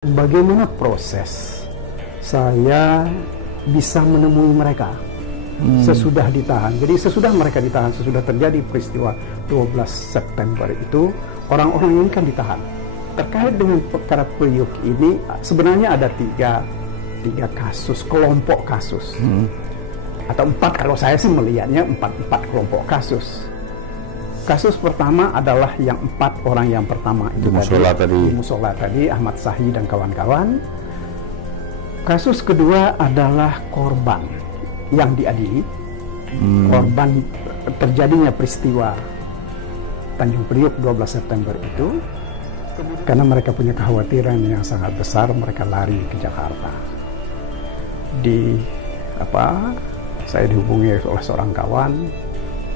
Bagaimana proses saya bisa menemui mereka sesudah ditahan? Jadi sesudah mereka ditahan, sesudah terjadi peristiwa 12 September itu, orang-orang ini kan ditahan. Terkait dengan perkara Priok ini, sebenarnya ada tiga kasus, kelompok kasus. Atau 4, kalau saya sih melihatnya 4 kelompok kasus. Kasus pertama adalah yang 4 orang yang pertama itu di musola tadi, Ahmad Syahi dan kawan-kawan. Kasus kedua adalah korban yang diadili. Korban terjadinya peristiwa Tanjung Priok 12 September itu, karena mereka punya kekhawatiran yang sangat besar, mereka lari ke Jakarta. Saya dihubungi oleh seorang kawan,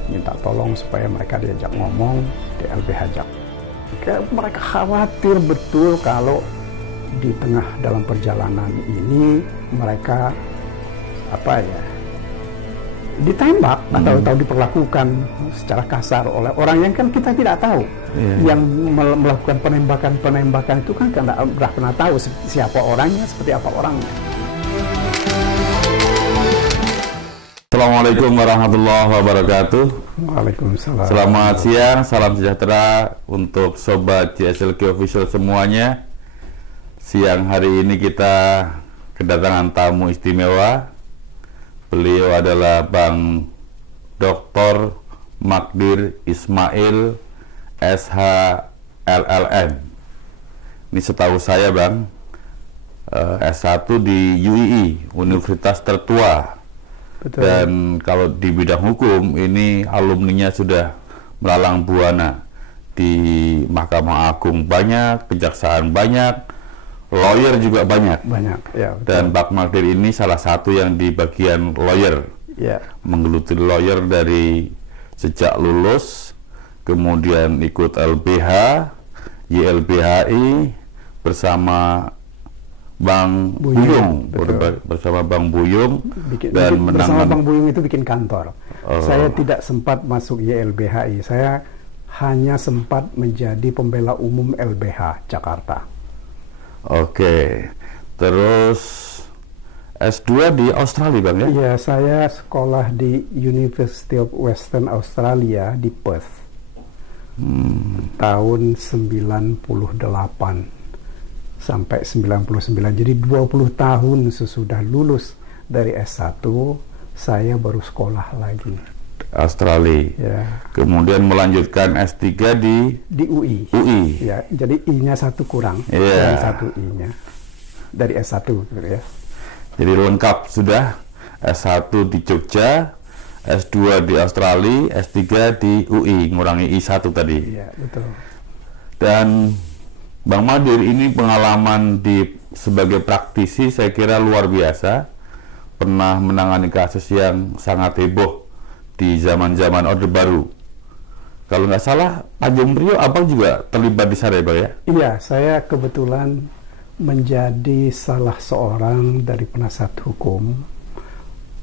minta tolong supaya mereka diajak ngomong di LBH Jakarta. Mereka khawatir betul kalau di tengah dalam perjalanan ini mereka ditembak atau diperlakukan secara kasar oleh orang yang kan kita tidak tahu. Yang melakukan penembakan itu kan tidak pernah tahu siapa orangnya, seperti apa orangnya. Assalamualaikum warahmatullahi wabarakatuh. Waalaikumsalam. Selamat siang, salam sejahtera untuk sobat JSLK Official semuanya. Siang hari ini kita kedatangan tamu istimewa. Beliau adalah Bang Dr. Magdir Ismail SH LLM. Ini setahu saya Bang, S1 di UII, Universitas tertua. Betul. Dan kalau di bidang hukum ini alumninya sudah melalang buana di Mahkamah Agung banyak, kejaksaan banyak, lawyer juga banyak. Ya, betul. Dan Pak Magdir ini salah satu yang di bagian lawyer, menggeluti lawyer dari sejak lulus, kemudian ikut LBH, YLBHI bersama Bang Buyung, bersama Bang Buyung, bersama Bang Buyung itu bikin kantor. Saya tidak sempat masuk YLBHI, saya hanya sempat menjadi pembela umum LBH Jakarta. Oke, terus S2 di Australia Bang ya? Iya, saya sekolah di University of Western Australia di Perth tahun 98 sampai 99, jadi 20 tahun sesudah lulus dari S1 saya baru sekolah lagi Australia. Kemudian melanjutkan S3 di UI. Ya, jadi I-nya 1 kurang, dan 1 I-nya dari S1 gitu ya. Jadi lengkap sudah, S1 di Jogja, S2 di Australia, S3 di UI, ngurangi I1 tadi. Iya, betul. Dan Bang Magdir ini pengalaman sebagai praktisi saya kira luar biasa. Pernah menangani kasus yang sangat heboh di zaman-zaman Orde Baru. Kalau nggak salah, Tanjung Priok Abang juga terlibat di sana ya Bang ya? Iya, saya kebetulan menjadi salah seorang dari penasihat hukum.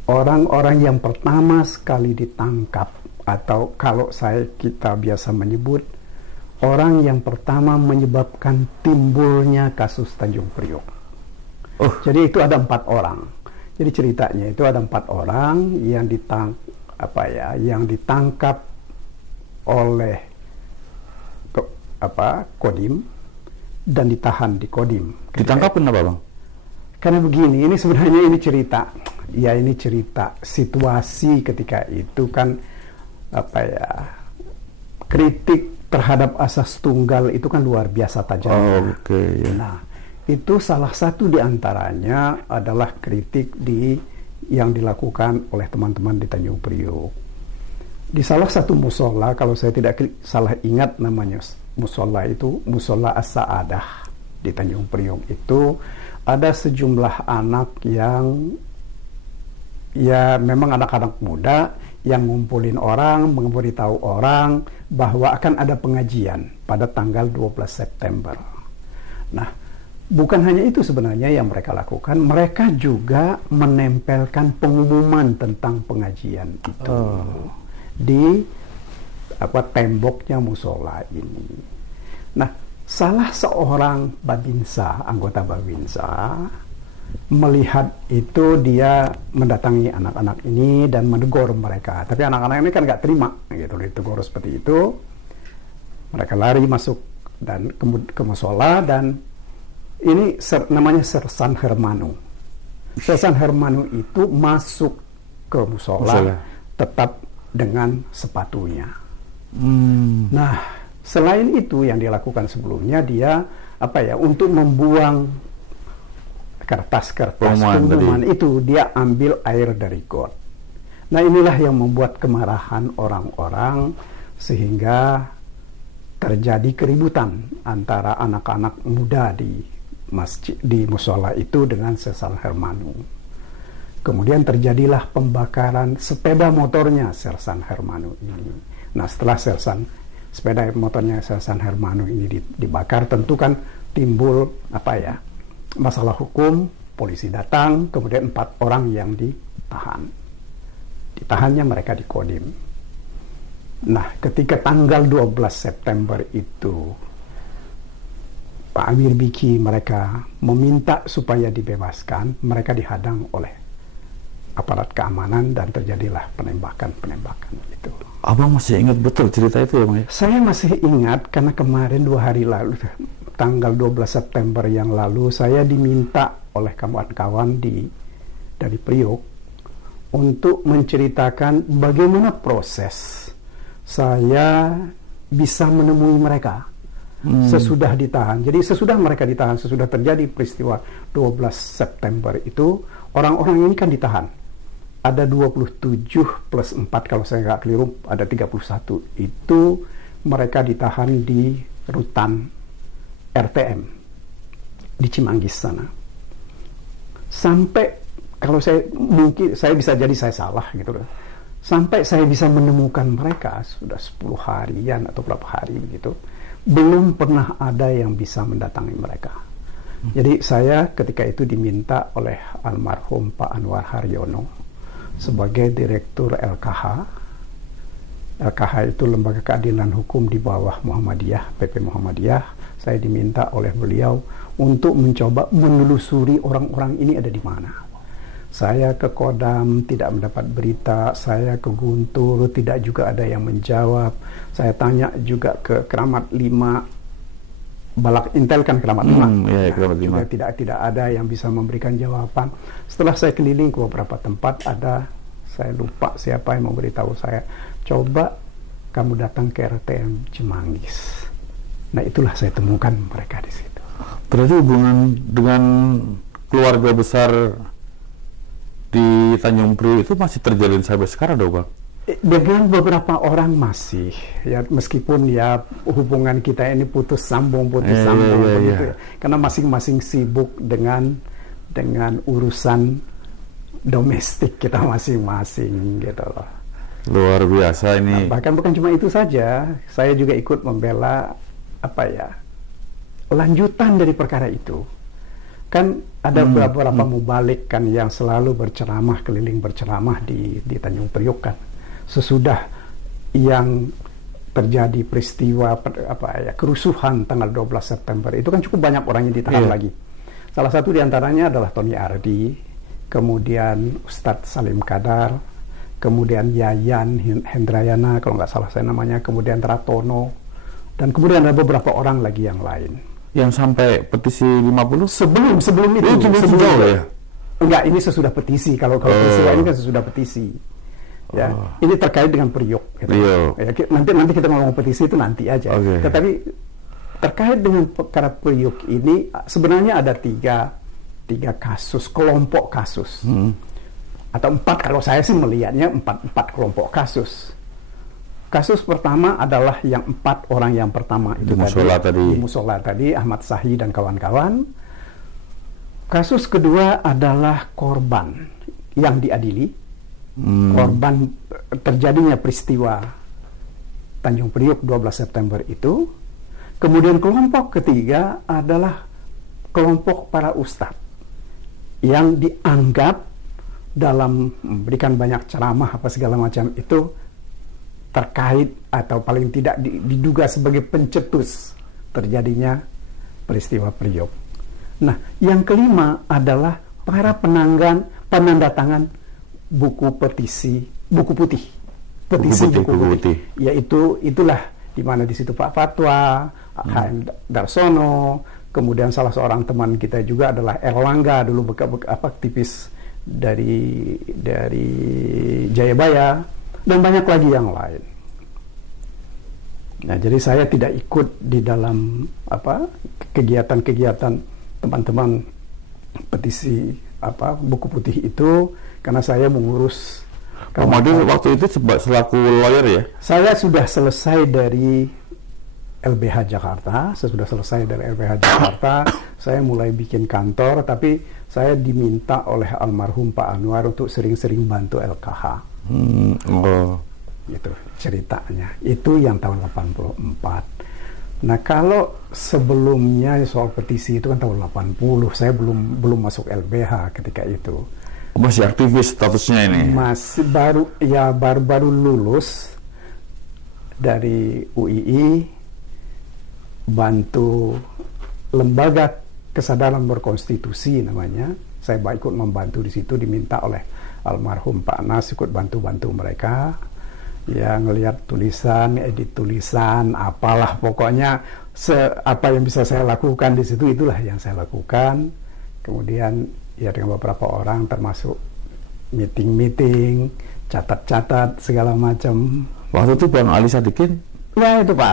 Orang-orang yang pertama sekali ditangkap, atau kalau kita biasa menyebut, orang yang pertama menyebabkan timbulnya kasus Tanjung Priok. Jadi itu ada 4 orang. Jadi ceritanya itu ada 4 orang yang ditangkap oleh Kodim dan ditahan di Kodim. Ditangkap kenapa Bang? Karena begini, ini sebenarnya ini cerita situasi ketika itu kan kritik terhadap asas tunggal itu kan luar biasa tajamnya. Nah, itu salah satu diantaranya adalah kritik yang dilakukan oleh teman-teman di Tanjung Priok. Di salah satu musola, kalau saya tidak salah ingat namanya musola itu, Musola As-Sa'adah di Tanjung Priok itu, ada sejumlah anak yang memang anak-anak muda yang ngumpulin orang, memberitahu orang bahwa akan ada pengajian pada tanggal 12 September. Nah, bukan hanya itu sebenarnya yang mereka lakukan, mereka juga menempelkan pengumuman tentang pengajian itu di temboknya musola ini. Nah, salah seorang babinsa, anggota babinsa, melihat itu, dia mendatangi anak-anak ini dan menegur mereka. Tapi anak-anak ini kan nggak terima, gitu, ditegur seperti itu. Mereka lari masuk dan ke musola, dan ini namanya Sersan Hermanu. Sersan Hermanu itu masuk ke musola tetap dengan sepatunya. Nah, selain itu yang dilakukan sebelumnya, dia untuk membuang kertas-kertas pengumuman itu, dia ambil air dari got. Nah, inilah yang membuat kemarahan orang-orang sehingga terjadi keributan antara anak-anak muda di masjid, di musola itu, dengan Sersan Hermanu. Kemudian terjadilah pembakaran sepeda motornya Sersan Hermanu ini. Nah, setelah sepeda motornya Sersan Hermanu ini dibakar, tentu kan timbul masalah hukum. Polisi datang, kemudian 4 orang yang ditahan. Ditahannya mereka di Kodim. Nah, ketika tanggal 12 September itu, Pak Amir Biki mereka meminta supaya dibebaskan, mereka dihadang oleh aparat keamanan dan terjadilah penembakan itu. Abang masih ingat betul cerita itu ya, Bang? Saya masih ingat karena kemarin 2 hari lalu, tanggal 12 September yang lalu, saya diminta oleh kawan-kawan dari Priok untuk menceritakan bagaimana proses saya bisa menemui mereka sesudah ditahan. Jadi sesudah mereka ditahan, sesudah terjadi peristiwa 12 September itu, orang-orang ini kan ditahan. Ada 27 plus 4 kalau saya nggak keliru, ada 31. Itu mereka ditahan di rutan RTM di Cimanggis sana. Sampai, kalau mungkin saya bisa jadi saya salah gitu loh. Sampai saya bisa menemukan mereka sudah 10 harian atau berapa hari begitu, belum pernah ada yang bisa mendatangi mereka. Jadi saya ketika itu diminta oleh almarhum Pak Anwar Haryono sebagai Direktur LKH. LKH itu Lembaga Keadilan Hukum di bawah Muhammadiyah, PP Muhammadiyah. Saya diminta oleh beliau untuk mencoba menelusuri orang-orang ini ada di mana. Saya ke Kodam, tidak mendapat berita. Saya ke Guntur, tidak juga ada yang menjawab. Saya tanya juga ke Keramat 5, Balak Intel kan Keramat 5. Ya, Keramat 5. Tidak ada yang bisa memberikan jawaban. Setelah saya keliling ke beberapa tempat, saya lupa siapa yang memberitahu saya, coba kamu datang ke RTM Cimanggis. Nah, itulah saya temukan mereka di situ. Berarti hubungan dengan keluarga besar di Tanjung Priok itu masih terjalin sampai sekarang dong, Bang? Dengan beberapa orang masih, ya, meskipun ya hubungan kita ini putus sambung begitu ya. Karena masing-masing sibuk dengan urusan domestik kita masing-masing gitu loh. Luar biasa ini. Nah, bahkan bukan cuma itu saja, saya juga ikut membela lanjutan dari perkara itu. Kan ada beberapa mubalik kan yang selalu berceramah, keliling berceramah di Tanjung Priok kan. Sesudah yang terjadi peristiwa kerusuhan tanggal 12 September itu kan cukup banyak orang yang ditahan lagi. Salah satu diantaranya adalah Tony Ardi, kemudian Ustadz Salim Kadar, kemudian Yayan Hendrayana kalau nggak salah saya namanya, kemudian Ratono, dan kemudian ada beberapa orang lagi yang lain. Yang sampai petisi 50? Sebelum itu. Sebelum ya? Enggak, ini sesudah petisi. Kalau peristiwa ini kan sesudah petisi. Ya, ini terkait dengan Priok. Gitu. Ya, nanti kita ngomong petisi itu nanti aja. Tetapi terkait dengan perkara Priok ini sebenarnya ada tiga kasus, kelompok kasus, atau 4 kalau saya sih melihatnya 4 kelompok kasus. Kasus pertama adalah yang 4 orang yang pertama itu di musola tadi, Ahmad Sahi dan kawan-kawan. Kasus kedua adalah korban yang diadili. Korban terjadinya peristiwa Tanjung Priok 12 September itu. Kemudian kelompok ketiga adalah kelompok para ustadz yang dianggap dalam memberikan banyak ceramah apa segala macam itu terkait atau paling tidak diduga sebagai pencetus terjadinya peristiwa Priok. Nah, yang kelima adalah para penandatangan buku petisi, buku putih, petisi buku putih. Yaitu itulah di mana di situ Pak Fatwa, HM Darsono, kemudian salah seorang teman kita juga adalah Erlangga, dulu aktivis dari Jayabaya, dan banyak lagi yang lain. Nah, jadi saya tidak ikut di dalam kegiatan-kegiatan teman-teman petisi buku putih itu, karena saya mengurus. Pak Madir waktu itu selaku lawyer ya? Saya sudah selesai dari LBH Jakarta, saya mulai bikin kantor, tapi saya diminta oleh almarhum Pak Anwar untuk sering-sering bantu LKH. Itu ceritanya. Itu yang tahun 84. Nah, kalau sebelumnya soal petisi itu kan tahun 80, saya belum masuk LBH ketika itu. Masih aktivis statusnya ini? Masih baru lulus dari UII, bantu lembaga kesadaran berkonstitusi namanya. Saya ikut membantu di situ, diminta oleh almarhum Pak Nas ikut bantu mereka. Ya, ngelihat tulisan, edit tulisan, apalah pokoknya apa yang bisa saya lakukan di situ, itulah yang saya lakukan. Kemudian ya dengan beberapa orang, termasuk meeting, catat-catat segala macam. Waktu itu Bang Ali Sadikin? Ya, itu Pak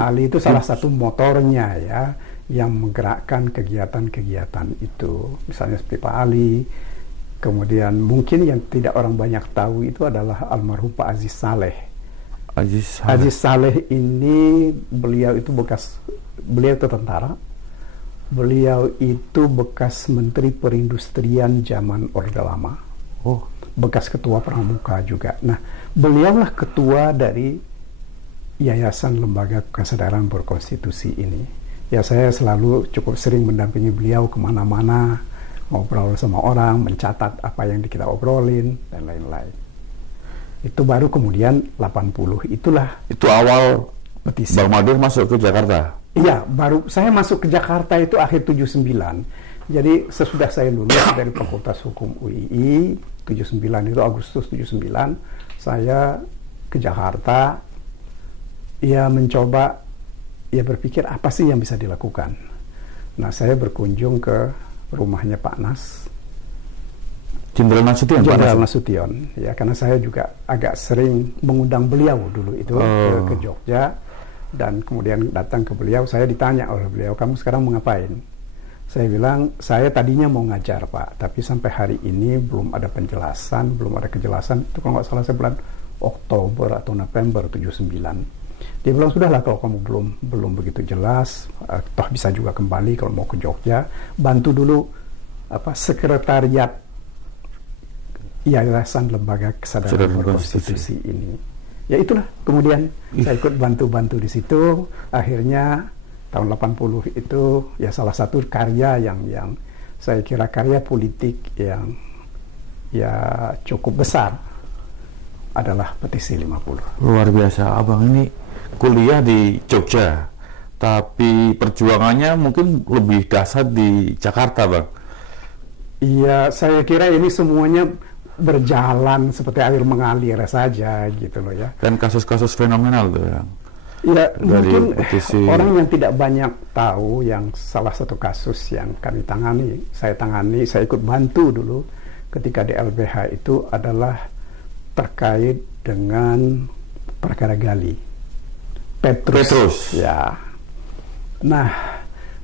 Ali itu salah satu motornya ya, yang menggerakkan kegiatan-kegiatan itu. Misalnya seperti Pak Ali. Kemudian mungkin yang tidak orang banyak tahu itu adalah almarhum Pak Aziz Saleh. Aziz Saleh ini beliau itu tentara. Beliau itu bekas Menteri Perindustrian zaman Orde Lama. Bekas Ketua Pramuka juga. Nah, beliaulah ketua dari Yayasan Lembaga Kesadaran Berkonstitusi ini. Ya, saya selalu cukup sering mendampingi beliau kemana-mana, ngobrol sama orang, mencatat apa yang kita obrolin, dan lain-lain. Itu baru kemudian 80, itulah. Itu awal petisi. Bang Madir masuk ke Jakarta? Iya, baru saya masuk ke Jakarta itu akhir 79. Jadi sesudah saya lulus dari Fakultas Hukum UII, 79 itu Agustus 79, saya ke Jakarta, ya mencoba, ya berpikir apa sih yang bisa dilakukan. Nah, saya berkunjung ke rumahnya Pak Nas, Jenderal Nasution, ya, karena saya juga agak sering mengundang beliau dulu itu ke Jogja, dan kemudian datang ke beliau, saya ditanya oleh beliau, kamu sekarang mau ngapain? Saya bilang, saya tadinya mau ngajar Pak, tapi sampai hari ini belum ada kejelasan, itu kalau nggak salah saya bulan Oktober atau November 79. Dia bilang, sudahlah kalau kamu belum begitu jelas, toh bisa juga kembali kalau mau ke Jogja, bantu dulu sekretariat Yayasan Lembaga Kesadaran Berkonstitusi ini. Ya itulah, kemudian saya ikut bantu di situ. Akhirnya tahun 80 itu ya salah satu karya yang saya kira karya politik yang ya cukup besar adalah petisi 50. Luar biasa, Abang ini kuliah di Jogja, tapi perjuangannya mungkin lebih dahsyat di Jakarta, Bang. Iya, saya kira ini semuanya berjalan seperti air mengalir saja gitu loh ya. Dan kasus-kasus fenomenal tuh, Bang. Ya, Dari mungkin petisi. Orang yang tidak banyak tahu, yang salah satu kasus yang kami saya ikut bantu dulu ketika di LBH itu adalah terkait dengan perkara Gali. Petrus. Ya. Nah,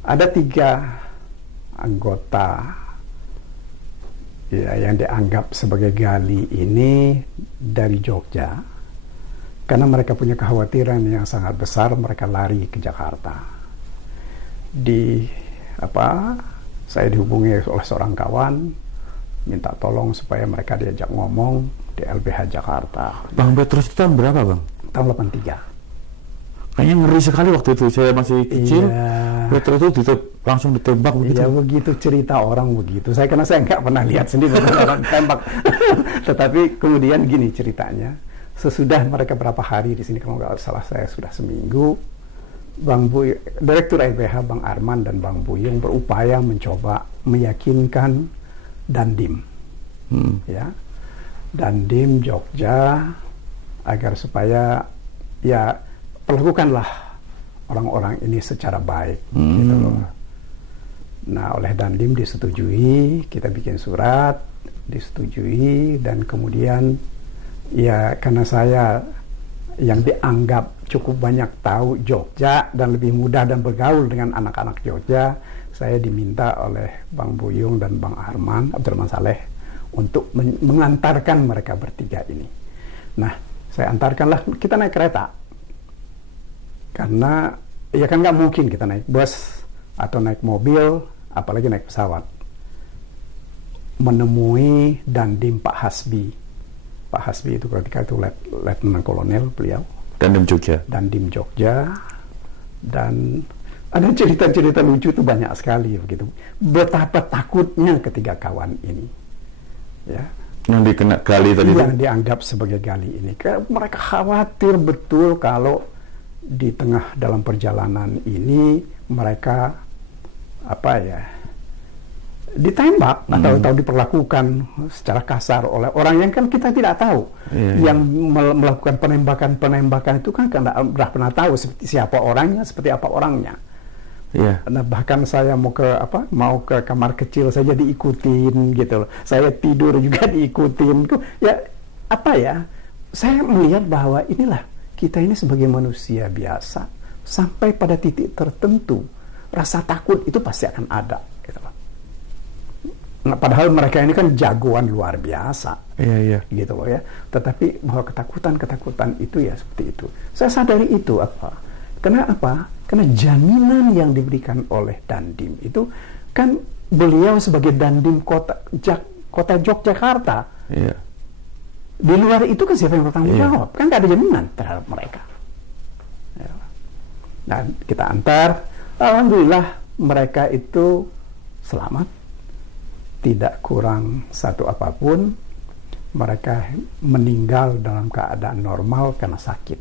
ada 3 anggota ya yang dianggap sebagai Gali ini dari Jogja. Karena mereka punya kekhawatiran yang sangat besar, mereka lari ke Jakarta. Saya dihubungi oleh seorang kawan, minta tolong supaya mereka diajak ngomong di LBH Jakarta. Bang Petrus itu tahun berapa, Bang? Tahun 83. Kayaknya ngeri sekali waktu itu, saya masih kecil. Iya. Petrus itu langsung ditembak begitu. Iya, begitu cerita orang begitu. Karena saya nggak pernah lihat sendiri orang ditembak. Tetapi kemudian gini ceritanya. Sesudah mereka berapa hari di sini, kalau nggak salah saya sudah seminggu, Direktur LBH Bang Arman dan Bang Buyung berupaya mencoba meyakinkan Dandim, ya, Dandim Jogja agar supaya ya perlakukanlah orang-orang ini secara baik, gitu loh. Nah, oleh Dandim disetujui, kita bikin surat, disetujui, dan kemudian ya karena saya yang dianggap cukup banyak tahu Jogja dan lebih mudah dan bergaul dengan anak-anak Jogja, saya diminta oleh Bang Buyung dan Bang Arman, Abdurrahman Saleh, untuk mengantarkan mereka bertiga ini. Nah, saya antarkanlah, kita naik kereta. Karena, ya kan nggak mungkin kita naik bus atau naik mobil, apalagi naik pesawat. Menemui Dandim Pak Hasbi. Pak Hasbi itu ketika itu Letnan Kolonel beliau. Dandim Jogja. Dandim Jogja. Dan ada cerita-cerita lucu itu banyak sekali begitu. Betapa takutnya ketiga kawan ini. Ya. Yang dikena gali tadi. Yang dianggap sebagai gali ini. Mereka khawatir betul kalau di tengah dalam perjalanan ini mereka ditembak atau diperlakukan secara kasar oleh orang yang kan kita tidak tahu. Yang melakukan penembakan itu kan tidak pernah tahu siapa orangnya, seperti apa orangnya. Nah, bahkan saya mau ke kamar kecil saja diikutin gitu loh. Saya tidur juga diikutin. Saya melihat bahwa inilah kita ini sebagai manusia biasa, sampai pada titik tertentu rasa takut itu pasti akan ada gitu loh. Nah, padahal mereka ini kan jagoan luar biasa, gitu loh ya. Tetapi bahwa ketakutan itu ya seperti itu. Saya sadari itu Kenapa? Karena jaminan yang diberikan oleh Dandim itu kan beliau sebagai Dandim kota Yogyakarta. Di luar itu kan siapa yang bertanggung jawab? Kan nggak ada jaminan terhadap mereka. Nah, kita antar. Alhamdulillah mereka itu selamat. Tidak kurang satu apapun, mereka meninggal dalam keadaan normal karena sakit.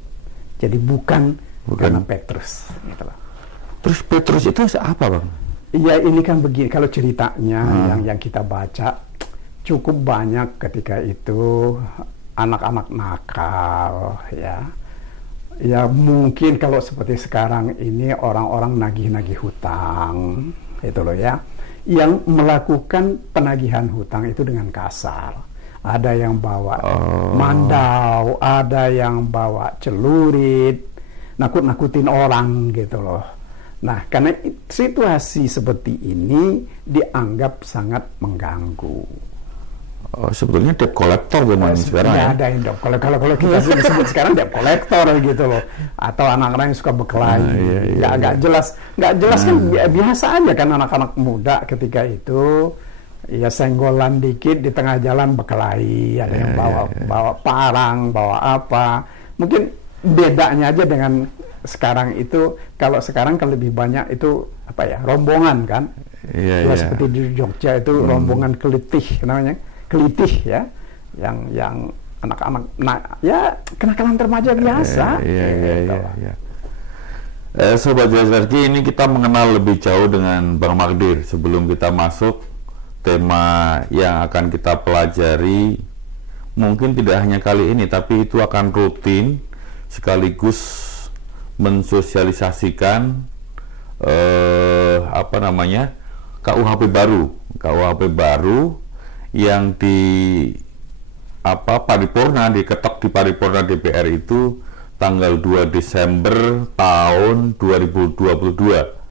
Jadi bukan karena Petrus. Gitu loh. Terus Petrus itu apa, Bang? Ya ini kan begini, kalau ceritanya yang kita baca cukup banyak ketika itu anak-anak nakal, ya. Ya mungkin kalau seperti sekarang ini orang-orang nagih-nagih hutang, itu loh ya. Yang melakukan penagihan hutang itu dengan kasar. Ada yang bawa mandau, ada yang bawa celurit, nakut-nakutin orang gitu loh. Nah, karena situasi seperti ini dianggap sangat mengganggu. Sebetulnya debt collector zaman sekarang ya? Ada yang debt collector. Kalau kita sebut sekarang debt collector gitu loh. Atau anak-anak yang suka berkelahi. Nggak jelas kan biasa aja kan anak-anak muda ketika itu. Ya senggolan dikit di tengah jalan berkelahi. Ada yang bawa parang, bawa apa. Mungkin bedanya aja dengan sekarang itu. Kalau sekarang kan lebih banyak itu rombongan kan. Seperti di Jogja itu rombongan kelitih namanya. Kelitih ya, yang anak-anak, kenakalan remaja biasa. Sobat Jelas Rezeki, ini kita mengenal lebih jauh dengan Bang Magdir. Sebelum kita masuk tema yang akan kita pelajari, mungkin tidak hanya kali ini, tapi itu akan rutin sekaligus mensosialisasikan KUHP baru yang diketok di paripurna DPR itu tanggal 2 Desember tahun 2022.